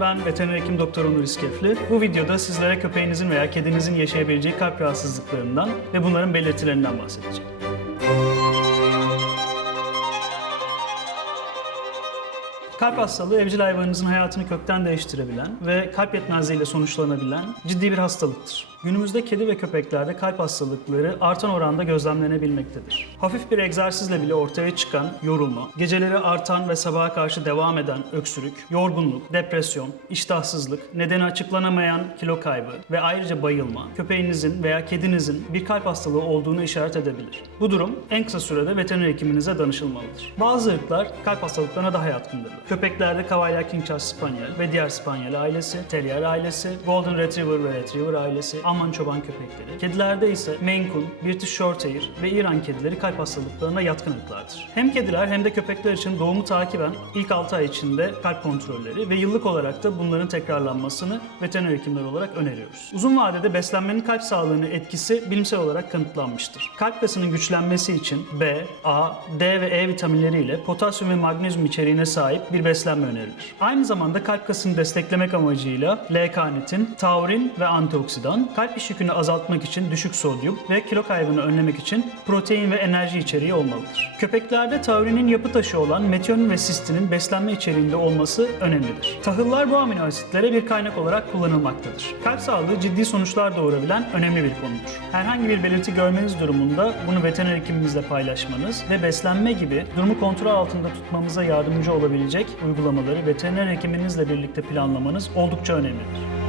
ben veteriner hekim Doktor Onur İskefli. Bu videoda sizlere köpeğinizin veya kedinizin yaşayabileceği kalp rahatsızlıklarından ve bunların belirtilerinden bahsedeceğim. Kalp hastalığı evcil hayvanınızın hayatını kökten değiştirebilen ve kalp yetmezliğiyle sonuçlanabilen ciddi bir hastalıktır. Günümüzde kedi ve köpeklerde kalp hastalıkları artan oranda gözlemlenebilmektedir. Hafif bir egzersizle bile ortaya çıkan yorulma, geceleri artan ve sabaha karşı devam eden öksürük, yorgunluk, depresyon, iştahsızlık, nedeni açıklanamayan kilo kaybı ve ayrıca bayılma, köpeğinizin veya kedinizin bir kalp hastalığı olduğunu işaret edebilir. Bu durum en kısa sürede veteriner hekiminize danışılmalıdır. Bazı ırklar kalp hastalıklarına daha yatkındırlar. Köpeklerde Cavalier King Charles Spaniel ve diğer Spaniel ailesi, Terrier ailesi, Golden Retriever ve Retriever ailesi, Alman çoban köpekleri. Kedilerde ise Maine Coon, British Shorthair ve İran kedileri kalp hastalıklarına yatkın ırklardır. Hem kediler hem de köpekler için doğumu takiben ilk 6 ay içinde kalp kontrolleri ve yıllık olarak da bunların tekrarlanmasını veteriner hekimler olarak öneriyoruz. Uzun vadede beslenmenin kalp sağlığına etkisi bilimsel olarak kanıtlanmıştır. Kalp kasının güçlenmesi için B, A, D ve E vitaminleriyle potasyum ve magnezyum içeriğine sahip bir beslenme önerilir. Aynı zamanda kalp kasını desteklemek amacıyla L-karnitin, taurin ve antioksidan, kalp iş yükünü azaltmak için düşük sodyum ve kilo kaybını önlemek için protein ve enerji içeriği olmalıdır. Köpeklerde taurinin yapı taşı olan metionin ve sistinin beslenme içeriğinde olması önemlidir. Tahıllar bu amino asitlere bir kaynak olarak kullanılmaktadır. Kalp sağlığı ciddi sonuçlar doğurabilen önemli bir konudur. Herhangi bir belirti görmeniz durumunda bunu veteriner hekiminizle paylaşmanız ve beslenme gibi durumu kontrol altında tutmamıza yardımcı olabilecek uygulamaları veteriner hekiminizle birlikte planlamanız oldukça önemlidir.